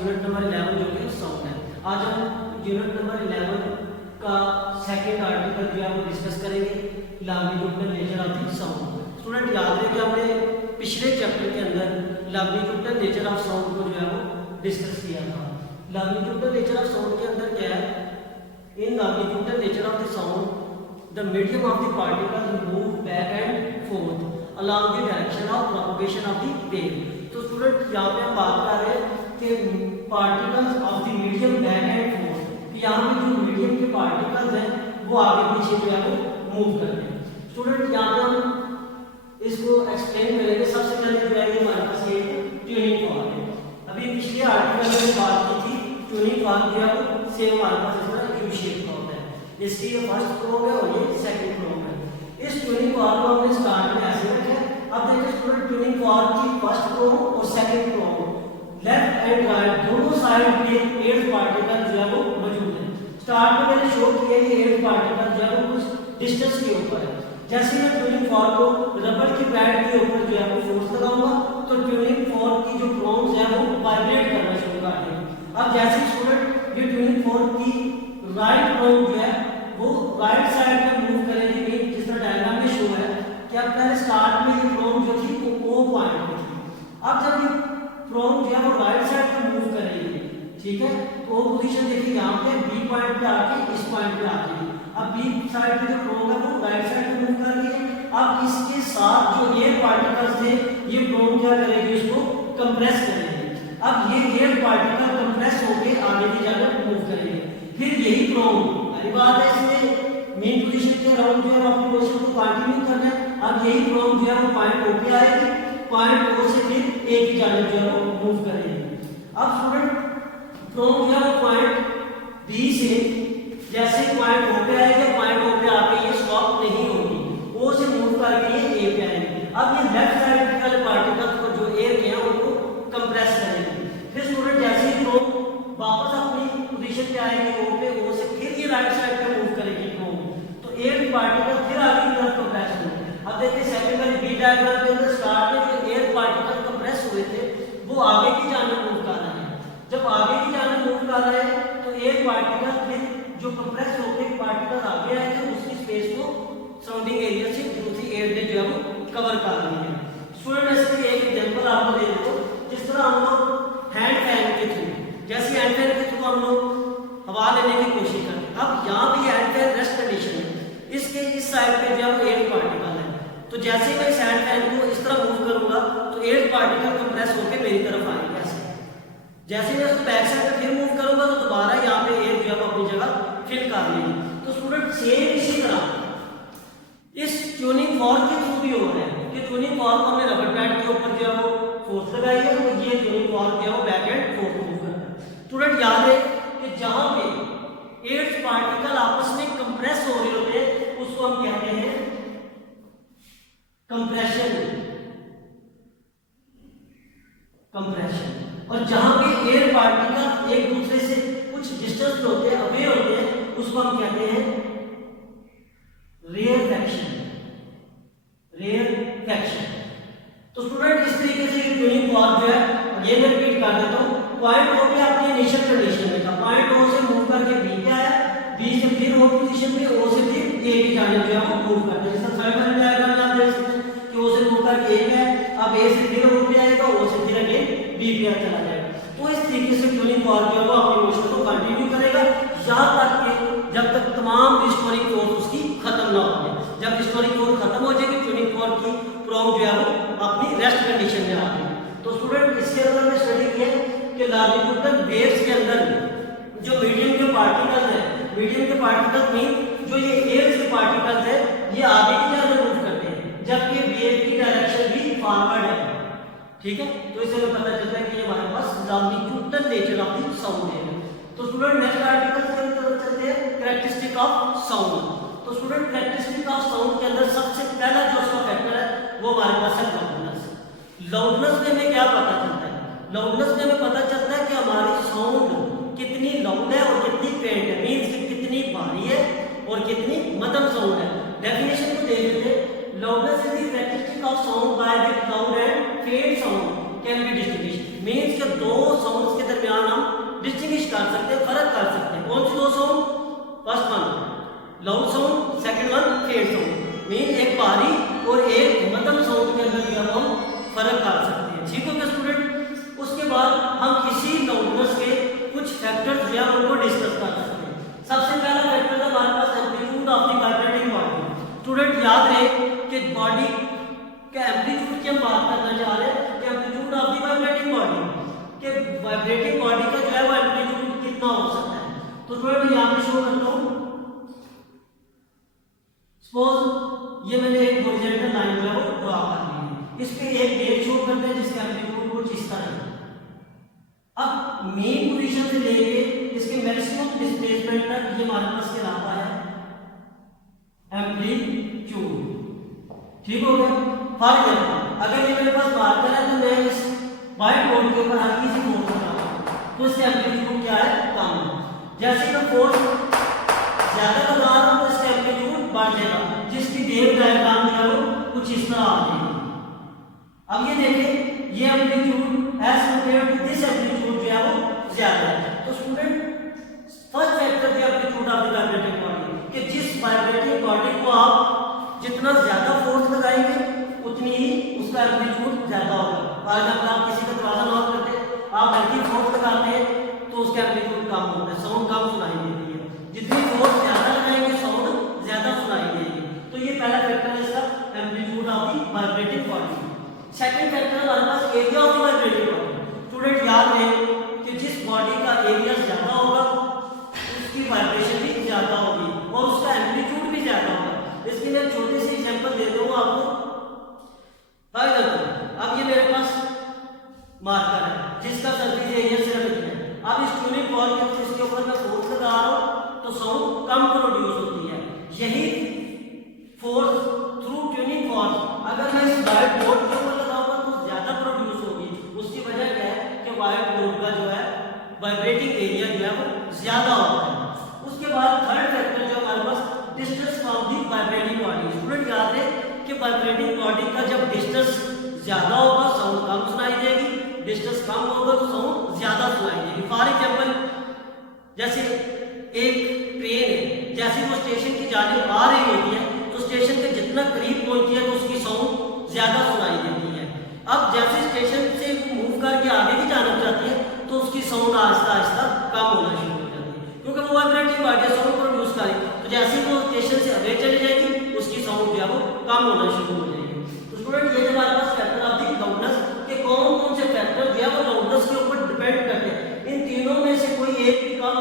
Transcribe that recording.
Unit number 11 जो कि sound है। आज हम यूनिट नंबर 11 का सेकंड आर्टिकल जो है वो डिस्कस करेंगे, longitudinal nature of the sound. Student याद है कि हमने पिछले चैप्टर के अंदर लॉन्गिट्यूडिनल नेचर ऑफ साउंड को जो है वो डिस्कस किया था। लॉन्गिट्यूडिनल नेचर ऑफ साउंड के अंदर क्या है, in longitudinal nature of the sound the medium of the particles move back and forth along the direction of propagation of the wave। तो स्टूडेंट यहाँ पे हम बात कर रहे हैं कि particles of the medium back and fourth, कि यहाँ पे जो मीडियम के पार्टिकल्स हैं वो आगे पीछे जो है वो मूव करते हैं। स्टूडेंट यहाँ पे हम इसको एक्सप्लेन करेंगे। सबसे पहले जो है हमारे पास ये ट्यूनिंग फॉर्म है। अभी पिछले आर्टिकल में बात की थी, ट्यूनिंग फॉर्म जो है वो सेम हमारे पास इस तरह यू शेप का होता है। इसकी ये फर्स्ट प्रोब है और ये सेकंड प्रोब है। इस ट्यूनिंग फॉर्म को हमने स्टार्ट में ऐसे रखा है। अब देखिए स्टूडेंट, ट्यूनिंग फॉर्म की फर्स्ट प्रोब और second probe left and right दोनों साइड पे एयर पार्टिकल जो है वो मौजूद है। स्टार्ट में मैंने शो किया ये एयर पार्टिकल जो है वो कुछ डिस्टेंस के ऊपर है। जैसे मैं ट्यूनिंग फॉर्म को रबर की पैड के ऊपर जो है वो फोर्स लगाऊंगा तो ट्यूनिंग फॉर्म की जो प्रोब्स है वो वाइब्रेट करना शुरू कर देंगे। अब जैसे स्टूडेंट ये ट्यूनिंग फॉर्म की राइट प्रोब जो है वो राइट साइड पे मूव करेगी, जिस तरह डायग्राम में शो है कि अब पहले स्टार्ट में ये प्रोब जो थी वो ओ पॉइंट पे थी। अब जब ये प्रोब जो है वो राइट साइड पे मूव करेगी, ठीक है, तो वो पोजीशन देखिए यहाँ पे बी पॉइंट पे आके इस पॉइंट पे आ जाएगी। अब बी साइड पे जो प्रोब है वो राइट साइड पे मूव कर रही है। अब इसके साथ जो एयर पार्टिकल्स थे ये प्रोब क्या करेगी, उसको कंप्रेस करेगी। अब ये एयर पार्टिकल कंप्रेस होके आगे की जाकर मूव करेंगे। फिर यही प्रोब बात है, इसमें मेन पोजीशन के अराउंड जो है अपनी पोजीशन को कंटिन्यू करना है। अब यही प्रोब जो है वो पॉइंट ओ पे आएगी, पॉइंट ओ से फिर ए की जानिब जो है वो मूव करेगी। अब स्टूडेंट प्रोब जो है वो पॉइंट बी से जैसे पॉइंट ओ पे आएगा, पॉइंट ओ पे आके ये स्टॉप नहीं होगी, ओ से मूव करके ये ए पे आएगी। अब ये लेफ्ट साइड वाले पार्टिकल्स को जो एयर के हैं उनको कंप्रेस करेगी। फिर स्टूडेंट जैसे ही प्रोब वापस अपनी पोजीशन पे आएगी ओ पे, ओ से फिर ये राइट साइड पे मूव करेगी प्रोब, तो एयर पार्टिकल फिर आगे की तरफ कंप्रेस होंगे। अब देखिए सेकंड वाली बी डायग्राम के अंदर स्टार्ट में जो एयर पार्टिकल कंप्रेस हुए थे वो आगे की जानिब मूव कर रहे हैं। जब आगे की जानिब मूव कर रहे हैं तो एयर पार्टिकल फिर जो कंप्रेस होके पार्टिकल आगे आए थे उसकी स्पेस को सराउंडिंग एरिया से दूसरी एयर ने जो है वो कवर कर रही है। स्टूडेंट इसके एक एग्जांपल आपको दे देता हूं, जिस तरह हम लोग हैंड फैन के थ्रू, जैसे हैंड फैन के थ्रू हम लोग हवा लेने की कोशिश करें। अब यहाँ भी हैंड फैन रेस्ट कंडीशन है, इसके इस साइड पे जो है एयर पार्टिकल है, तो जैसे मैं इस हैंड फैन को इस तरह मूव करूंगा तो एयर पार्टिकल कंप्रेस होकर मेरी तरफ आएंगे ऐसे। जैसे मैं उसको बैक साइड पे फिर मूव करूंगा तो दोबारा यहाँ पे एयर जो है अपनी जगह फिल कर लेगी। तो स्टूडेंट सेम इसी तरह इस ट्यूनिंग फॉर्म के थ्रू भी हो रहा है कि ट्यूनिंग फॉर्म को हमने रबर पैड के ऊपर जो है वो फोर्स लगाई है, तो ये ट्यूनिंग फॉर्म जो है वो बैक एंड फोर्थ मूव करता है। स्टूडेंट याद है कि जहां पे एयर पार्टिकल आपस में कंप्रेस हो रहे होते हैं उसको हम कहते हैं कंप्रेशन, और जहां पे एयर पार्टिकल एक दूसरे से कुछ डिस्टेंस होते हैं, अवे होते हैं, उसको हम कहते हैं रेयरफैक्शन। तो स्टूडेंट इस तरीके से ट्यूनिंग फॉर्म जो है, अगेन रिपीट कर देता हूं, पॉइंट ओ पे आपने इनिशियल कंडीशन में था, पॉइंट ओ से मूव करके बी पे आया, बी से फिर ओ पोजीशन पे, ओ से फिर ए की जानिब जो है वो मूव करते हैं। जैसे थर्ड वाले डायग्राम में आप देख सकते हैं कि ओ से मूव करके ए पे है, अब ए से फिर ओ पे आएगा, ओ से फिर अगेन बी पे चला जाएगा। तो इस तरीके से ट्यूनिंग फॉर्म जो है वो अपनी मोशन को कंटिन्यू करेगा यहां तक कि जब तक तमाम रिस्टोरिंग फोर्स उसकी खत्म ना हो जाए। जब रिस्टोरिंग फोर्स खत्म हो जाएगी ट्यूनिंग फॉर्म की प्रोब जो है वो अपनी रेस्ट कंडीशन में आ जाएगी। तो स्टूडेंट इसके अंदर में स्टडी किया कि लॉन्गिट्यूडिनल वेव्स के अंदर जो मीडियम के पार्टिकल्स है, मीडियम के पार्टिकल्स मीन जो ये एयर के पार्टिकल्स है ये आगे की तरफ मूव करते हैं, जबकि वेव की डायरेक्शन भी फॉरवर्ड है, ठीक है। तो इससे हमें पता चलता है कि ये हमारे पास longitudinal nature of the sound है। तो स्टूडेंट नेक्स्ट आर्टिकल की तरफ चलते हैं, कैरेक्टरिस्टिक ऑफ साउंड। तो स्टूडेंट कैरेक्टरिस्टिक ऑफ साउंड के अंदर सबसे पहला जो उसका फैक्टर है वो हमारे पास है लाउडनेस। लाउडनेस में हमें क्या पता चलता है, लाउडनेस में हमें पता चलता है कि हमारी साउंड कितनी लाउड है और कितनी फेंट है, मींस कि कितनी भारी है और कितनी मध्यम साउंड है। डेफिनेशन को देख लेते हैं। Loudness is the characteristic of sound by the loud and faint sound can be distinguished, means कि दो साउंड्स के दरमियान हम loud sound, second one fade sound. Mean एक बाहरी और एक मध्यम साउंड के अंदर जो हम फर्क कर सकते हैं। ठीक हो गया स्टूडेंट। उसके बाद हम इसी लाउडनेस के कुछ फैक्टर्स जो है उनको डिस्कस कर सकते हैं। सबसे पहला फैक्टर है हमारे पास amplitude of the vibrating body. Student याद रहे कि बॉडी के एम्पलीट्यूड की हम बात करना चाह रहे हैं कि amplitude of the vibrating body के वाइब्रेटिंग बॉडी का जो है वो एम्पलीट्यूड कितना हो सकता है। तो स्टूडेंट यहाँ पे शो करता हूँ। सपोज ये मैंने एक हॉरिजॉन्टल लाइन जो है वो ड्रॉ कर ली है। इस पे एक वेव शो करते हैं जिसका एम्पलीट्यूड कुछ इस तरह है। अब मेन पोजीशन से लेके इसके मैक्सिमम डिस्प्लेसमेंट तक ये हमारे पास कहलाता है एम्पलीट्यूड। ठीक हो गया। फॉर एग्जाम्पल अगर ये मेरे पास मार्कर है तो मैं इस व्हाइट बोर्ड के ऊपर हल्की सी फोर्स लगाता हूं तो इसका एम्पलीट्यूड क्या है, कम है। जैसे मैं फोर्स ज्यादा लगा रहा हूं तो इसका एम्पलीट्यूड बढ़ जाएगा, जिसकी वेव डायग्राम जो है वो कुछ इस तरह आ जाएगी। अब ये देखें ये amplitude as compare to this amplitude जो है वो ज्यादा है। तो student first factor the amplitude of the vibrating body कि जिस वाइब्रेटिंग बॉडी को आप जितना ज्यादा फोर्स लगाएंगे उतनी ही उसका एम्पलीट्यूड ज्यादा होगा। फॉर एग्जाम्पल आप किसी का दरवाजा लॉक करते हैं, आप हल्की फोर्स लगाते हैं तो उसका एम्पलीट्यूड कम होता है, साउंड कम सुनाई देती है। जितनी फोर्स ज्यादा लगाएंगे साउंड ज्यादा सुनाई देगी। तो ये पहला फैक्टर है इसका amplitude of the vibrating body. Second factor हमारे पास area of the vibrating body. Student याद रहे कि जिस बॉडी का एरिया ज्यादा होगा उसकी वाइब्रेशन भी ज्यादा होगी और उसका एम्पलीट्यूड भी ज्यादा होगा। इसके लिए छोटे से एग्जांपल दे दूंगा आपको। अब ये मेरे पास मार्कर है जिसका सरफेस एरिया सिर्फ इतना है। अब इस ट्यूनिंग बॉल के ऊपर इसके ऊपर मैं फोर्स लगा रहा हूं तो साउंड कम प्रोड्यूस होती है। यही फोर्स थ्रू ट्यूनिंग फोर्स अगर मैं इस वाइट बोर्ड के ऊपर लगाऊंगा तो ज्यादा प्रोड्यूस होगी। उसकी वजह क्या है कि वाइट बोर्ड का जो है वाइब्रेटिंग एरिया जो है वो ज्यादा होता है। उसके बाद थर्ड फैक्टर जो हमारे पास distance from the vibrating body. Student याद है कि वाइब्रेटिंग बॉडी का जब डिस्टेंस ज्यादा होगा साउंड कम सुनाई देगी, डिस्टेंस कम होगा तो साउंड ज्यादा सुनाई देगी। फॉर एग्जांपल जैसे एक ट्रेन है, जैसे वो स्टेशन की जानिब आ रही होती है तो स्टेशन के जितना करीब पहुंचती है तो उसकी साउंड ज्यादा सुनाई देती है। अब जैसे स्टेशन से मूव करके आगे भी जाना चाहती है तो उसकी साउंड आहिस्ता आहिस्ता कम होना शुरू हो जाती है क्योंकि वो वाइब्रेटिंग बॉडी साउंड प्रोड्यूस करेगी। तो जैसे वो स्टेशन से आगे चली जाएगी उसकी साउंड जो है वो कम होना शुरू हो जाएगी। तो स्टूडेंट ये हमारे पास फैक्टर ऑफ द लाउडनेस के कौन कौन से फैक्टर जो है वो लाउडनेस के ऊपर डिपेंड करते हैं। इन तीनों में से कोई एक भी कम